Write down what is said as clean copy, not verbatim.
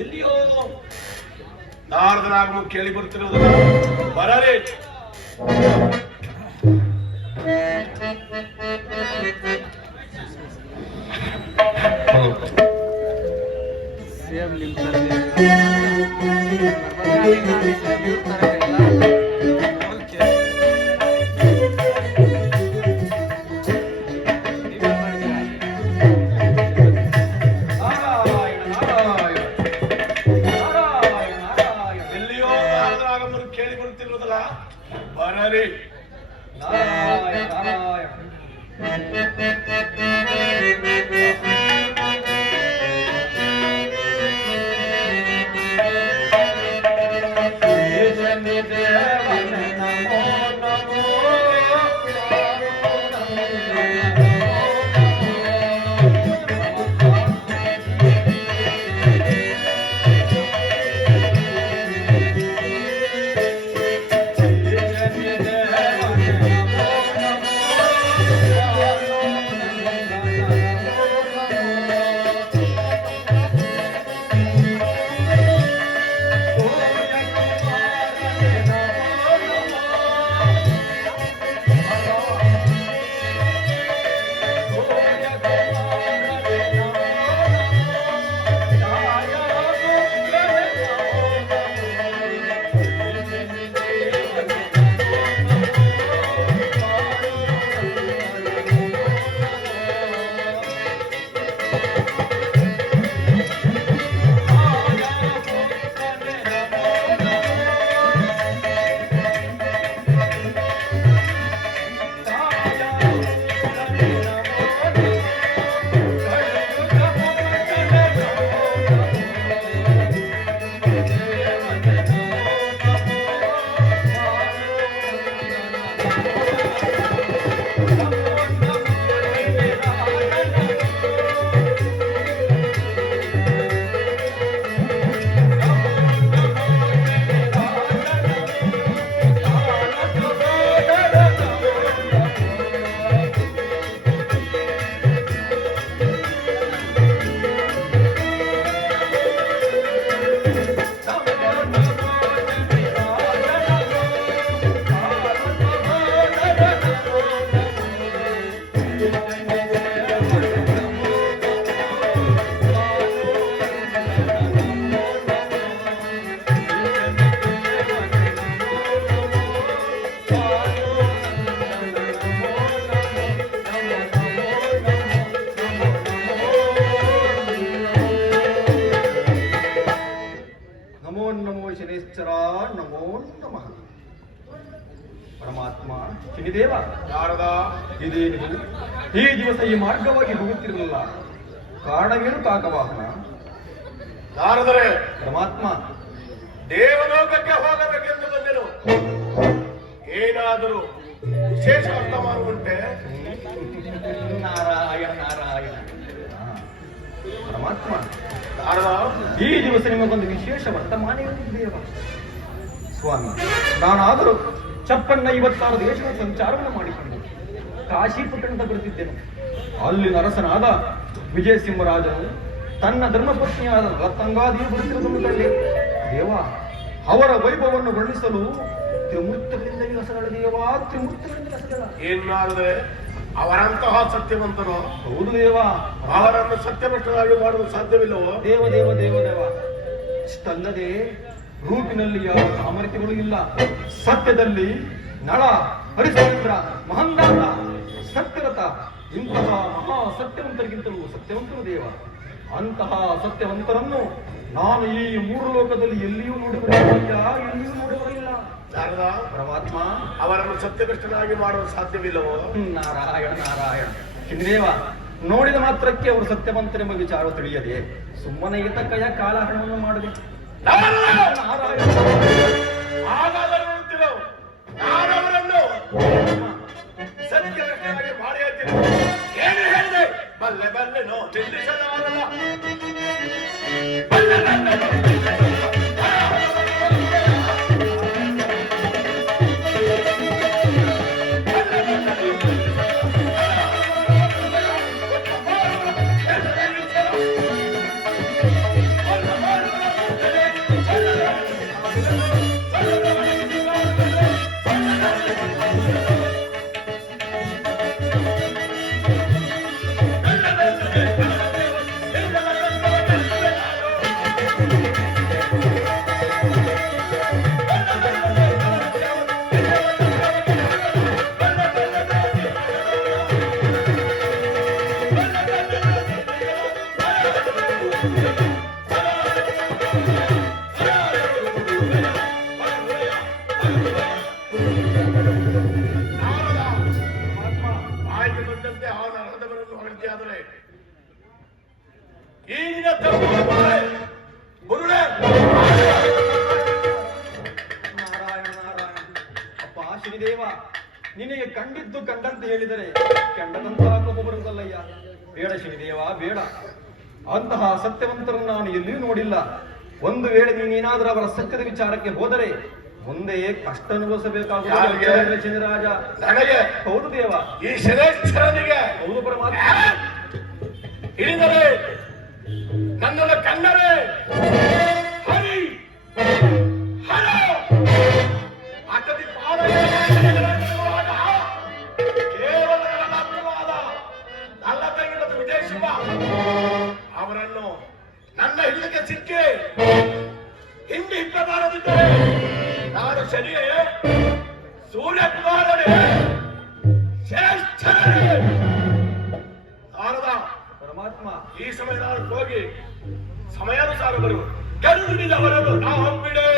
ಎಲ್ಲಿಯೋ ನಾರದನಾಗಮು ಕೇಳಿ ಬರುತ್ತಿರುವುದು ಬರಲೇ ಬರಲಿ ನಮೋ ನಮಃ. ಪರಮಾತ್ಮ ಶನಿದೇವ, ನಾರದ, ಇದೇನಿದು? ಈ ದಿವಸ ಈ ಮಾರ್ಗವಾಗಿ ಹೋಗುತ್ತಿರಲಿಲ್ಲ, ಕಾರಣವೇನು ಕಾಕವಾಹನ? ನಾರದರೆ, ಪರಮಾತ್ಮ ದೇವಲೋಕಕ್ಕೆ ಹೋಗಬೇಕೆಂದು ಬಂದೆನು. ಏನಾದರೂ ವಿಶೇಷ ವರ್ತಮಾನ ಉಂಟೆ? ನಾರಾಯಣ ನಾರಾಯಣ. ಪರಮಾತ್ಮ, ನಾರದ, ಈ ದಿವಸ ನಿಮಗೊಂದು ವಿಶೇಷ ವರ್ತಮಾನ ದೇವ. ಸ್ವಾಮಿ, ನಾನಾದರೂ ಚಪ್ಪನ್ನ 56 ದೇಶಗಳ ಸಂಚಾರವನ್ನು ಮಾಡಿಕೊಂಡು ಕಾಶಿ ಪಟ್ಟಣದ ಬರುತ್ತಿದ್ದೆನು. ಅಲ್ಲಿನ ಅರಸನಾದ ವಿಜಯ ಸಿಂಹರಾಜನು ತನ್ನ ಧರ್ಮಪತ್ನಿಯಾದ ರತ್ತಂಗಾದಿಯು ಬರುತ್ತಿರುವುದನ್ನು ಕಂಡೆ. ದೇವ, ಅವರ ವೈಭವವನ್ನು ವರ್ಣಿಸಲು ತ್ರಿಮೂರ್ತಗಳಿಂದ ಹೆಸರಳ ದೇವ, ತ್ರಿಮೂರ್ತಗಳಿಂದ ಹೆಸರಳ. ಏನಾದರೆ ಅವರಂತಹ ಸತ್ಯವಂತರು? ಹೌದು ದೇವ. ಅವರನ್ನು ಸತ್ಯಭ್ರಷ್ಟರಾಗಿ ಮಾಡಲು ಸಾಧ್ಯವಿಲ್ಲವೋ? ದೇವ ದೇವ ದೇವ ದೇವ. ಇಷ್ಟಲ್ಲದೆ ರೂಪಿನಲ್ಲಿ ಯಾವ ಸಾಮರ್ಥ್ಯಗಳು ಇಲ್ಲ. ಸತ್ಯದಲ್ಲಿ ನಳ, ಹರಿಶ್ಚಂದ್ರ, ಮಹಂದಾತ, ಸತ್ಯರಥ ಇಂತಹ ಮಹಾ ಸತ್ಯವಂತರಿಗಿಂತಲೂ ಸತ್ಯವಂತರು ದೇವ. ಅಂತಹ ಸತ್ಯವಂತರನ್ನು ನಾನು ಈ 3 ಲೋಕದಲ್ಲಿ ಎಲ್ಲಿಯೂ ನೋಡಿಬರಲಿಲ್ಲ, ಎಲ್ಲಿಯೂ ನೋಡಿಬರಲಿಲ್ಲ. ನಾರದ, ಪರಮಾತ್ಮ, ಅವರನ್ನು ಸತ್ಯಭ್ರಷ್ಟನಾಗಿ ಮಾಡಲು ಸಾಧ್ಯವಿಲ್ಲವೋ? ನಾರಾಯಣ ನಾರಾಯಣ. ಚಿನ್ನಿದೇವ, ನೋಡಿದ ಮಾತ್ರಕ್ಕೆ ಅವರು ಸತ್ಯವಂತರೆಂಬ ವಿಚಾರ ತಿಳಿಯದೆ ಸುಮ್ಮನೆ ಇತಕ್ಕಯ ಕಾಲಹರಣವನ್ನು ಮಾಡಬೇಕು. ಹಾಗಾದರೂ ನೋಡುತ್ತಿರೋ ನಾನು ಅವರನ್ನು ಸತ್ಯಭ್ರಷ್ಟನಾಗಿ ಮಾಡಿ ಹೇಳ್ತೀನಿ. ಏನು ಹೇಳಿದೆ? ಬಲ್ಲೆ ಬಲ್ಲೆನೋ ನಿಲ್ಲಿಸದವರಲ್ಲ. ಶ್ರೀದೇವ, ನಿನಗೆ ಕಂಡಿದ್ದು ಕಂಡಂತೆ ಹೇಳಿದರೆ ಕೆಂಡದಂತಹ ಕೋಪ ಬರುವುದಲ್ಲಯ್ಯ. ಬೇಡ ಶ್ರೀದೇವ, ಬೇಡ. ಅಂತಹ ಸತ್ಯವಂತರನ್ನು ನಾನು ಎಲ್ಲಿಯೂ ನೋಡಿಲ್ಲ. ಒಂದು ವೇಳೆ ನೀನೇನಾದರೂ ಅವರ ಸತ್ಯದ ವಿಚಾರಕ್ಕೆ ಹೋದರೆ ಮುಂದೆ ಕಷ್ಟ ಅನುಭವಿಸಬೇಕಾಗುತ್ತದೆ ಶನಿರಾಜ. ನನಗೆ? ಹೌದು ದೇವ. ಈ ಶನೇಶ್ವರನಿಗೆ? ಹೌದು ಪರಮಾತ್ಮ. ಹಿಡಿದರೆ ನನ್ನನ್ನು ಕಂಡರೆ ಹರಿ ಹರ ಅತದಿ ಕೇವಲ ಅರ್ಥವಾದ ನನ್ನ ತಂಗಿದ ವಿದೇಶಿವ ಅವರನ್ನು ನನ್ನ ಹಿಡಿದಕ್ಕೆ ಸಿಕ್ಕಿ ಹಿಂದಿ ಹಿಟ್ಟಬಾರದಿದ್ದರೆ ನಾನು ಶನಿಯೇ, ಸೂರ್ಯಕುಮಾರನೇ, ಶ್ರೇಷ್ಠನೇ. ನಾರದ, ಪರಮಾತ್ಮ, ಈ ಸಮಯ ನಾನು ಹೋಗಿ ಸಮಯಾನುಸಾರ ಬರುವ ಕರುಣಿದವರನ್ನು ನಾವು ಬಿಡೆ.